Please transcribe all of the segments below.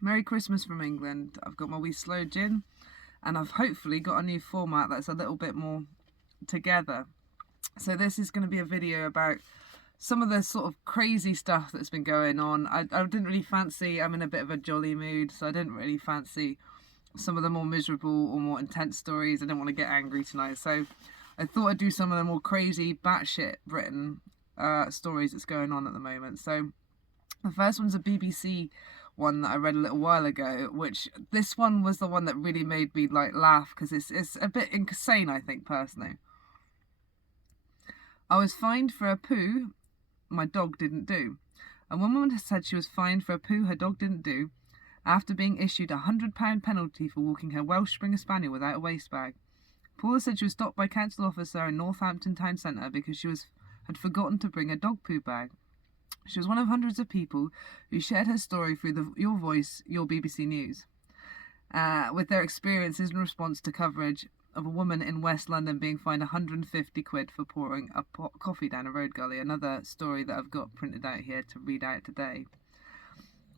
Merry Christmas from England. I've got my wee slow gin, and I've hopefully got a new format that's a little bit more together. So this is going to be a video about some of the sort of crazy stuff that's been going on. I didn't really fancy, I'm in a bit of a jolly mood, so I didn't really fancy some of the more miserable or more intense stories. I didn't want to get angry tonight, so I thought I'd do some of the more crazy batshit Britain stories that's going on at the moment. So the first one's a BBC one that I read a little while ago, which this one was the one that really made me like laugh because it's a bit insane, I think, personally. I was fined for a poo my dog didn't do. A woman has said she was fined for a poo her dog didn't do after being issued a £100 penalty for walking her Welsh Springer Spaniel without a waste bag. Paula said she was stopped by a council officer in Northampton town centre because she had forgotten to bring a dog poo bag. She was one of hundreds of people who shared her story through Your Voice, Your BBC News, with their experiences in response to coverage of a woman in West London being fined 150 quid for pouring a pot of coffee down a road gully. Another story that I've got printed out here to read out today.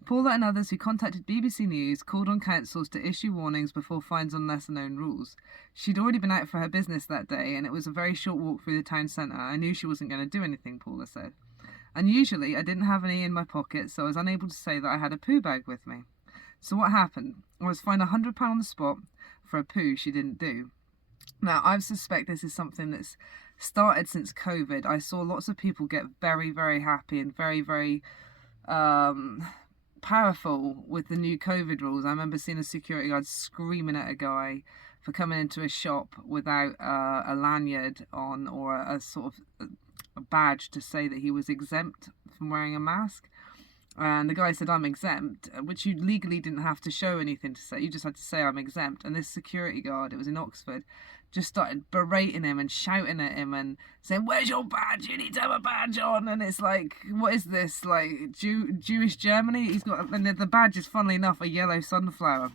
Paula and others who contacted BBC News called on councils to issue warnings before fines on lesser-known rules. She'd already been out for her business that day, and it was a very short walk through the town centre. I knew she wasn't going to do anything, Paula said. Unusually, I didn't have any in my pocket, so I was unable to say that I had a poo bag with me. So what happened? I was fined £100 on the spot for a poo she didn't do. Now, I suspect this is something that's started since COVID. I saw lots of people get very, very happy and very, very powerful with the new COVID rules. I remember seeing a security guard screaming at a guy for coming into a shop without a lanyard on or a sort of a badge to say that he was exempt from wearing a mask. And the guy said, I'm exempt, which you legally didn't have to show anything to say. You just had to say, I'm exempt. And this security guard, it was in Oxford, just started berating him and shouting at him and saying, where's your badge? You need to have a badge on. And it's like, what is this? Like, Jewish Germany? He's got, and the badge is, funnily enough, a yellow sunflower,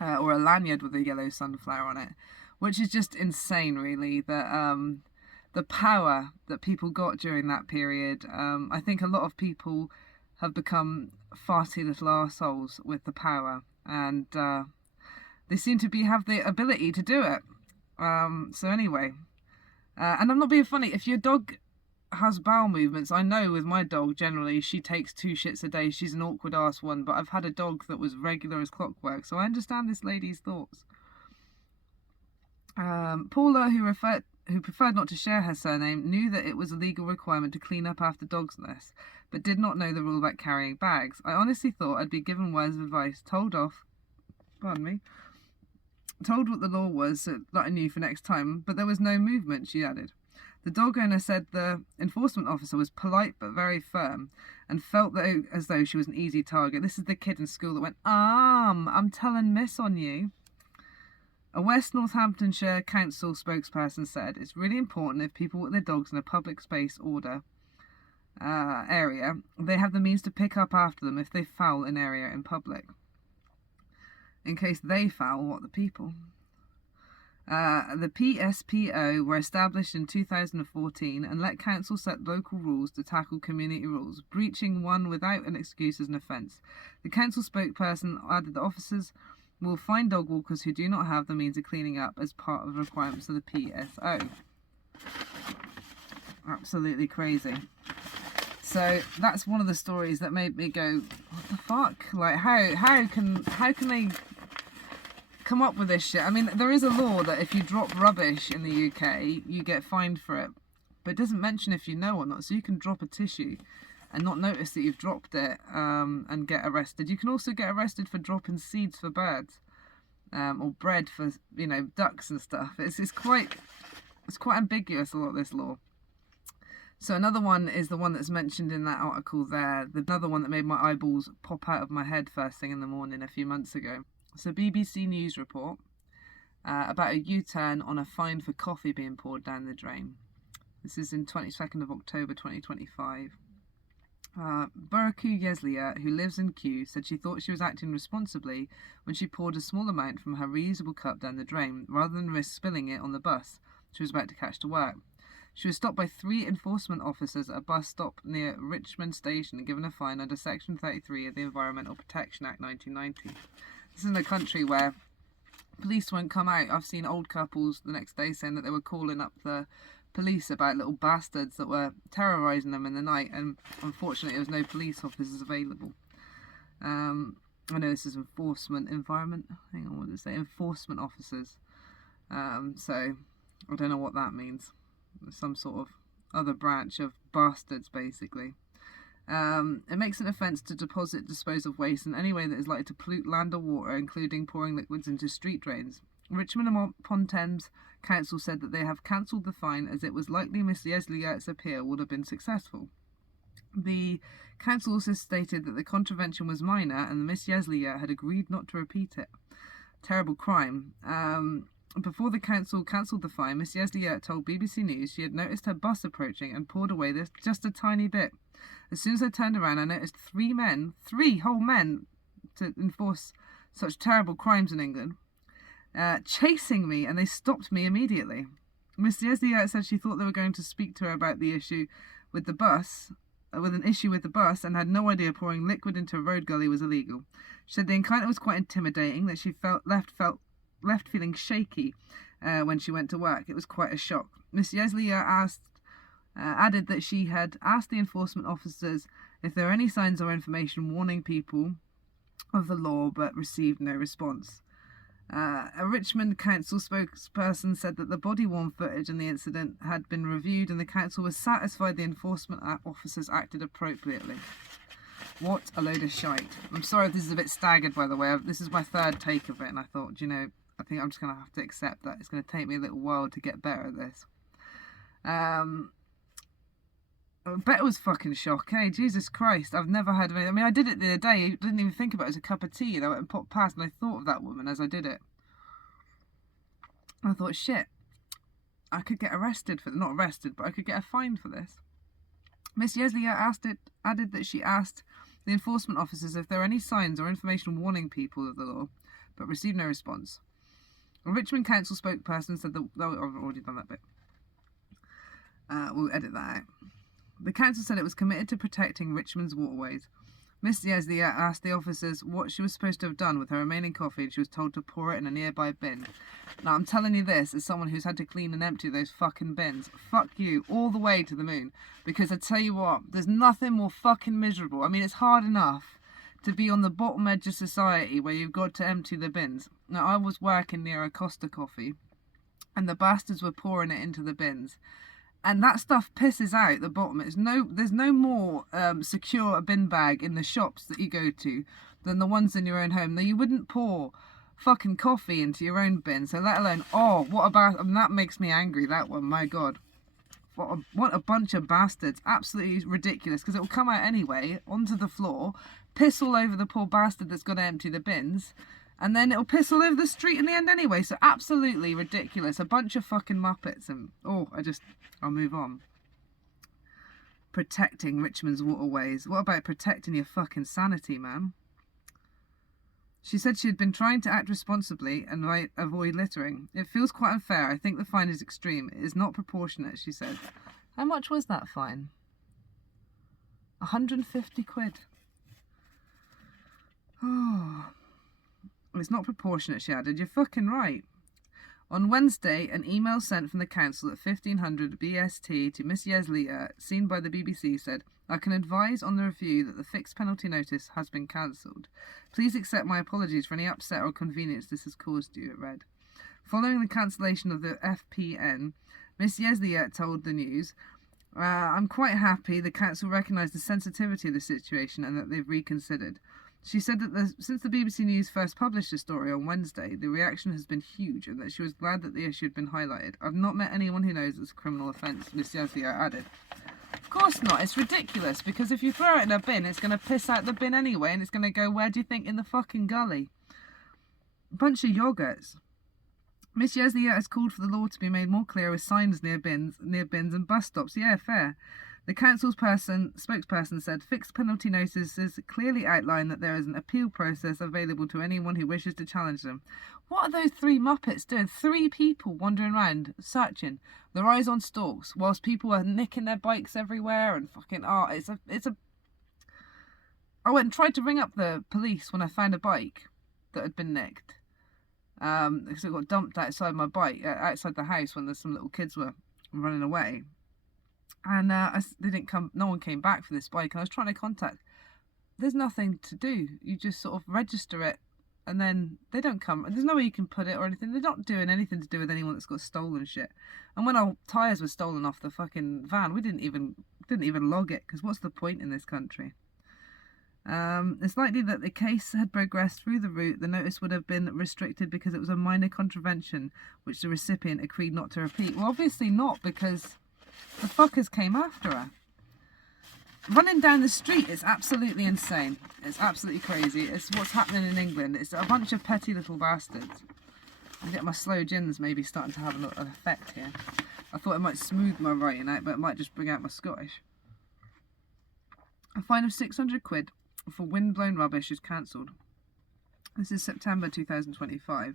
or a lanyard with a yellow sunflower on it, which is just insane, really, that the power that people got during that period. I think a lot of people have become farty little arseholes with the power, and they seem to have the ability to do it. So anyway, and I'm not being funny, if your dog has bowel movements, I know with my dog generally she takes 2 shits a day. She's an awkward ass one, but I've had a dog that was regular as clockwork, so I understand this lady's thoughts. Paula, who preferred not to share her surname, knew that it was a legal requirement to clean up after dogs' nests, but did not know the rule about carrying bags. I honestly thought I'd be given words of advice, told what the law was so that I knew for next time, but there was no movement, she added. The dog owner said the enforcement officer was polite but very firm and felt as though she was an easy target. This is the kid in school that went, I'm telling miss on you. A West Northamptonshire council spokesperson said, it's really important if people walk their dogs in a public space area, they have the means to pick up after them if they foul an area in public. In case they foul, what the people? The PSPO were established in 2014 and let council set local rules to tackle community rules. Breaching one without an excuse is an offence. The council spokesperson added that officers will fine dog walkers who do not have the means of cleaning up as part of the requirements of the PSO. Absolutely crazy. So that's one of the stories that made me go, what the fuck? Like, how can they come up with this shit? I mean, there is a law that if you drop rubbish in the UK, you get fined for it, but it doesn't mention if you know or not. So you can drop a tissue and not notice that you've dropped it, and get arrested. You can also get arrested for dropping seeds for birds, or bread for, ducks and stuff. It's quite ambiguous, a lot of this law. So another one is the one that's mentioned in that article there. Another one that made my eyeballs pop out of my head first thing in the morning a few months ago. So BBC News report about a U-turn on a fine for coffee being poured down the drain. This is in 22nd of October 2025. Buraku Yeslia, who lives in Kew, said she thought she was acting responsibly when she poured a small amount from her reusable cup down the drain, rather than risk spilling it on the bus she was about to catch to work. She was stopped by 3 enforcement officers at a bus stop near Richmond Station and given a fine under Section 33 of the Environmental Protection Act 1990. This is in a country where police won't come out. I've seen old couples the next day saying that they were calling up the police about little bastards that were terrorising them in the night, and unfortunately there was no police officers available. I know this is enforcement enforcement officers. So I don't know what that means. Some sort of other branch of bastards, basically. It makes an offence to deposit, dispose of waste in any way that is likely to pollute land or water, including pouring liquids into street drains. Richmond upon Thames Council said that they have cancelled the fine as it was likely Miss Yesleyert's appeal would have been successful. The council also stated that the contravention was minor and Miss Yesleyert had agreed not to repeat it. Terrible crime. Before the council cancelled the fine, Miss Yesleyert told BBC News she had noticed her bus approaching and poured away this just a tiny bit. As soon as I turned around, I noticed 3 whole men, to enforce such terrible crimes in England, chasing me, and they stopped me immediately. Miss Yesleyert said she thought they were going to speak to her about the issue with the bus, and had no idea pouring liquid into a road gully was illegal. She said the encounter was quite intimidating, that she left feeling shaky when she went to work. It was quite a shock. Miss Yesleyert added that she had asked the enforcement officers if there were any signs or information warning people of the law, but received no response. A Richmond council spokesperson said that the body-worn footage in the incident had been reviewed and the council was satisfied the enforcement officers acted appropriately. What a load of shite. I'm sorry if this is a bit staggered, by the way. This is my 3rd take of it, and I thought, I think I'm just going to have to accept that. It's going to take me a little while to get better at this. I bet it was fucking shock, eh? Jesus Christ, I've never heard of it. I mean, I did it the other day. I didn't even think about it as a cup of tea. I went and popped past and I thought of that woman as I did it. I thought, shit, I could get arrested for not arrested, but I could get a fine for this. Miss Yesleyert added that she asked the enforcement officers if there were any signs or information warning people of the law, but received no response. A Richmond Council spokesperson said that... Oh, I've already done that bit. We'll edit that out. The council said it was committed to protecting Richmond's waterways. Miss Yesleyert asked the officers what she was supposed to have done with her remaining coffee, and she was told to pour it in a nearby bin. Now, I'm telling you this as someone who's had to clean and empty those fucking bins. Fuck you, all the way to the moon. Because I tell you what, there's nothing more fucking miserable. I mean, it's hard enough to be on the bottom edge of society where you've got to empty the bins. Now, I was working near a Costa Coffee, and the bastards were pouring it into the bins. And that stuff pisses out the bottom. There's no more secure bin bag in the shops that you go to than the ones in your own home. Now, you wouldn't pour fucking coffee into your own bin, so let alone, that makes me angry, that one, my God. What a bunch of bastards. Absolutely ridiculous, because it will come out anyway, onto the floor, piss all over the poor bastard that's got to empty the bins, and then it'll piss all over the street in the end anyway, so absolutely ridiculous. A bunch of fucking muppets, and, I'll move on. Protecting Richmond's waterways. What about protecting your fucking sanity, man? She said she had been trying to act responsibly and avoid littering. It feels quite unfair. I think the fine is extreme. It is not proportionate, she said. How much was that fine? 150 quid. Oh. It's not proportionate, she added. You're fucking right. On Wednesday, an email sent from the council at 1500 BST to Miss Yesleyert, seen by the BBC, said, I can advise on the review that the fixed penalty notice has been cancelled. Please accept my apologies for any upset or inconvenience this has caused you, it read. Following the cancellation of the FPN, Miss Yesleyert told the News, I'm quite happy the council recognised the sensitivity of the situation and that they've reconsidered. She said that since the BBC News first published the story on Wednesday, the reaction has been huge and that she was glad that the issue had been highlighted. I've not met anyone who knows it's a criminal offence, Miss Yesleyert added. Of course not. It's ridiculous, because if you throw it in a bin, it's going to piss out the bin anyway, and it's going to go, where do you think, in the fucking gully? A bunch of yogurts. Miss Yesleyert has called for the law to be made more clear with signs near bins and bus stops. Yeah, fair. The council's spokesperson said fixed penalty notices clearly outline that there is an appeal process available to anyone who wishes to challenge them. What are those three Muppets doing? 3 people wandering around, searching, their eyes on stalks, whilst people are nicking their bikes everywhere and fucking... Oh, it's a... I went and tried to ring up the police when I found a bike that had been nicked. Because it got dumped outside my bike, outside the house when some little kids were running away. And they didn't come. No one came back for this bike. And I was trying to contact. There's nothing to do. You just sort of register it, and then they don't come. There's no way you can put it or anything. They're not doing anything to do with anyone that's got stolen shit. And when our tyres were stolen off the fucking van, we didn't even log it, because what's the point in this country? It's likely that the case had progressed through the route. The notice would have been restricted because it was a minor contravention, which the recipient agreed not to repeat. Well, obviously not, because the fuckers came after her. Running down the street is absolutely insane. It's absolutely crazy. It's what's happening in England. It's a bunch of petty little bastards. I get my slow gins maybe starting to have an effect here. I thought it might smooth my writing out, but it might just bring out my Scottish. A fine of £600 for windblown rubbish is cancelled. This is September 2025.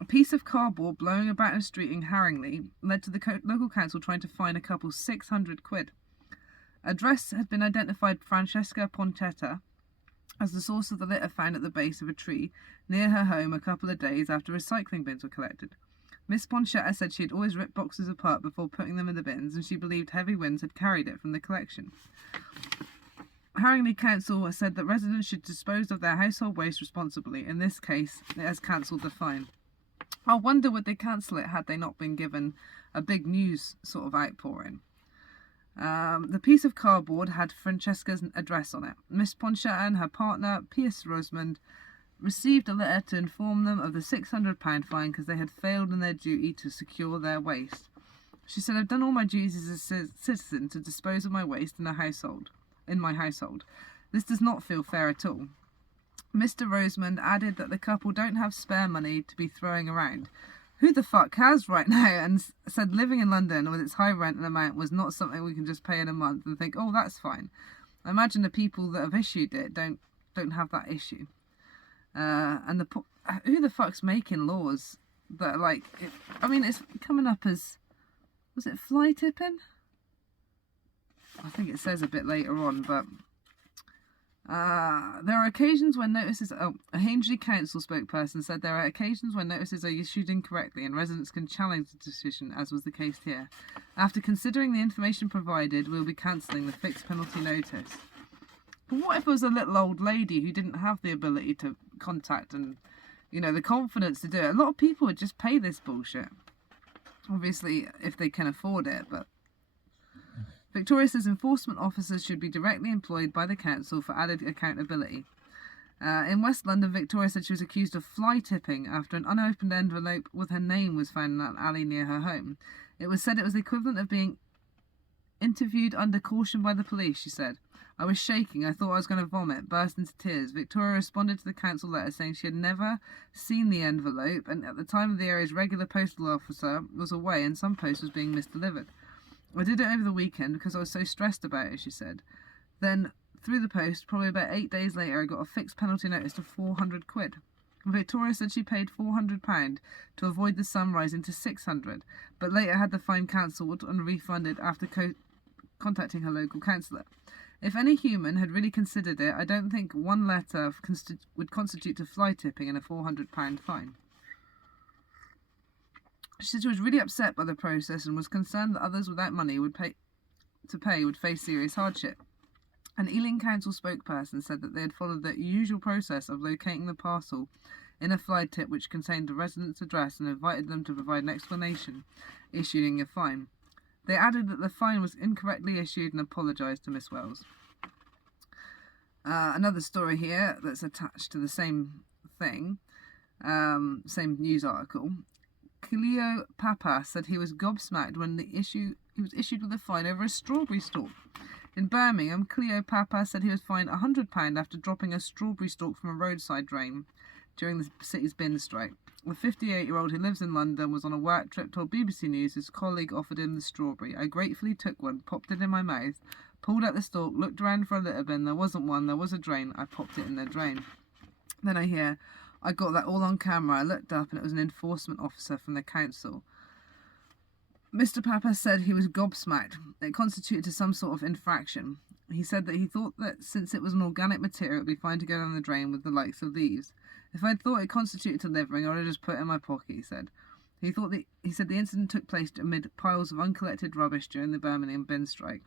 A piece of cardboard blowing about in a street in Haringey led to the local council trying to fine a couple £600. A dress had been identified Francesca Pontetta as the source of the litter found at the base of a tree near her home a couple of days after recycling bins were collected. Miss Pontetta said she had always ripped boxes apart before putting them in the bins, and she believed heavy winds had carried it from the collection. Haringey Council said that residents should dispose of their household waste responsibly. In this case, it has cancelled the fine. I wonder would they cancel it had they not been given a big news sort of outpouring. The piece of cardboard had Francesca's address on it. Miss Pontetta and her partner, Piers Rosamond, received a letter to inform them of the £600 fine because they had failed in their duty to secure their waste. She said, "I've done all my duties as a citizen to dispose of my waste in my household. This does not feel fair at all." Mr. Rosamond added that the couple don't have spare money to be throwing around. Who the fuck has right now? And said living in London with its high rent and amount was not something we can just pay in a month and think, oh, that's fine. I imagine the people that have issued it don't have that issue. And who the fuck's making laws that are like... it's coming up as... Was it fly tipping? I think it says a bit later on, but... there are occasions when notices... a Haringey Council spokesperson said there are occasions when notices are issued incorrectly and residents can challenge the decision, as was the case here. After considering the information provided, we'll be cancelling the fixed penalty notice. But what if it was a little old lady who didn't have the ability to contact and, the confidence to do it? A lot of people would just pay this bullshit. Obviously, if they can afford it, but... Victoria says enforcement officers should be directly employed by the council for added accountability. In West London, Victoria said she was accused of fly tipping after an unopened envelope with her name was found in an alley near her home. It was said it was the equivalent of being interviewed under caution by the police, she said. "I was shaking. I thought I was going to vomit, burst into tears." Victoria responded to the council letter saying she had never seen the envelope, and at the time of the area's regular postal officer was away and some post was being misdelivered. "I did it over the weekend because I was so stressed about it," she said. Then, through the post, probably about 8 days later, I got a fixed penalty notice of £400. Victoria said she paid £400 to avoid the sum rising to £600, but later had the fine cancelled and refunded after contacting her local councillor. "If any human had really considered it, I don't think one letter would constitute a fly tipping and a £400 fine." She said she was really upset by the process and was concerned that others without money would face serious hardship. An Ealing Council spokesperson said that they had followed the usual process of locating the parcel in a fly tip which contained the resident's address and invited them to provide an explanation, issuing a fine. They added that the fine was incorrectly issued and apologised to Miss Wells. Another story here that's attached to the same thing, same news article. Cleo Papa said he was gobsmacked when he was issued with a fine over a strawberry stalk. In Birmingham, Cleo Papa said he was fined £100 after dropping a strawberry stalk from a roadside drain. during the city's bin strike. The 58-year-old who lives in London was on a work trip, told BBC News his colleague offered him the strawberry. I gratefully took one, popped it in my mouth, pulled out the stalk, looked around for a litter bin. There wasn't one, there was a drain. I popped it in the drain. Then I hear, I got that all on camera. I looked up and it was an enforcement officer from the council. Mr. Papa said he was gobsmacked. It constituted some sort of infraction. He said that he thought that since it was an organic material, it would be fine to go down the drain with the likes of these. If I'd thought it constituted delivering, I would have just put it in my pocket, he said. He said the incident took place amid piles of uncollected rubbish during the Birmingham bin strike.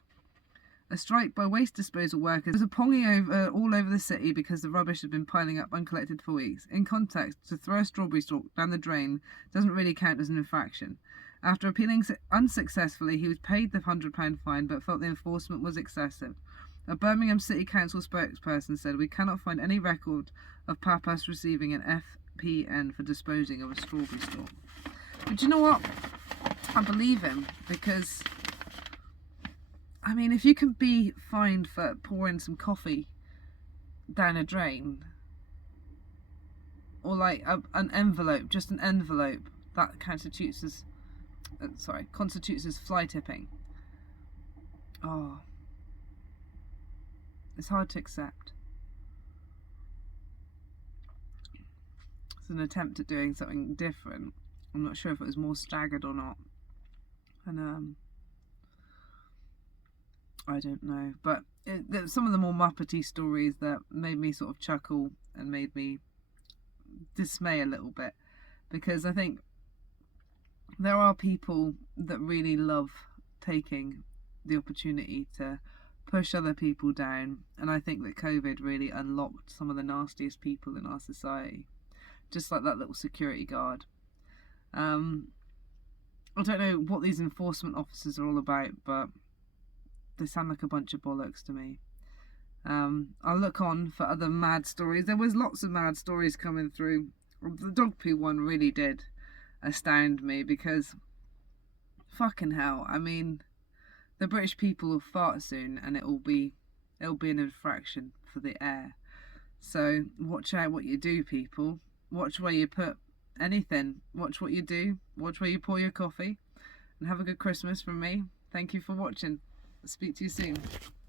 A strike by waste disposal workers was ponging all over the city because the rubbish had been piling up uncollected for weeks. In context, to throw a strawberry stalk down the drain doesn't really count as an infraction. After appealing unsuccessfully, he was paid the £100 fine but felt the enforcement was excessive. A Birmingham City Council spokesperson said, "We cannot find any record of Papas receiving an FPN for disposing of a strawberry stalk." But you know what? I believe him, because, I mean, if you can be fined for pouring some coffee down a drain, or like an envelope, just an envelope, that constitutes as fly tipping. Oh, it's hard to accept. It's an attempt at doing something different. I'm not sure if it was more staggered or not. And I don't know. But some of the more Muppety stories that made me sort of chuckle and made me dismay a little bit. Because I think there are people that really love taking the opportunity to push other people down, and I think that COVID really unlocked some of the nastiest people in our society, just like that little security guard. I don't know what these enforcement officers are all about, but they sound like a bunch of bollocks to me. I'll look on for other mad stories. There was lots of mad stories coming through. The dog poo one really did astound me, because fucking hell, I mean, the British people will fart soon and it'll be an infraction for the air. So watch out what you do, people. Watch where you put anything. Watch what you do. Watch where you pour your coffee. And have a good Christmas from me. Thank you for watching. I'll speak to you soon.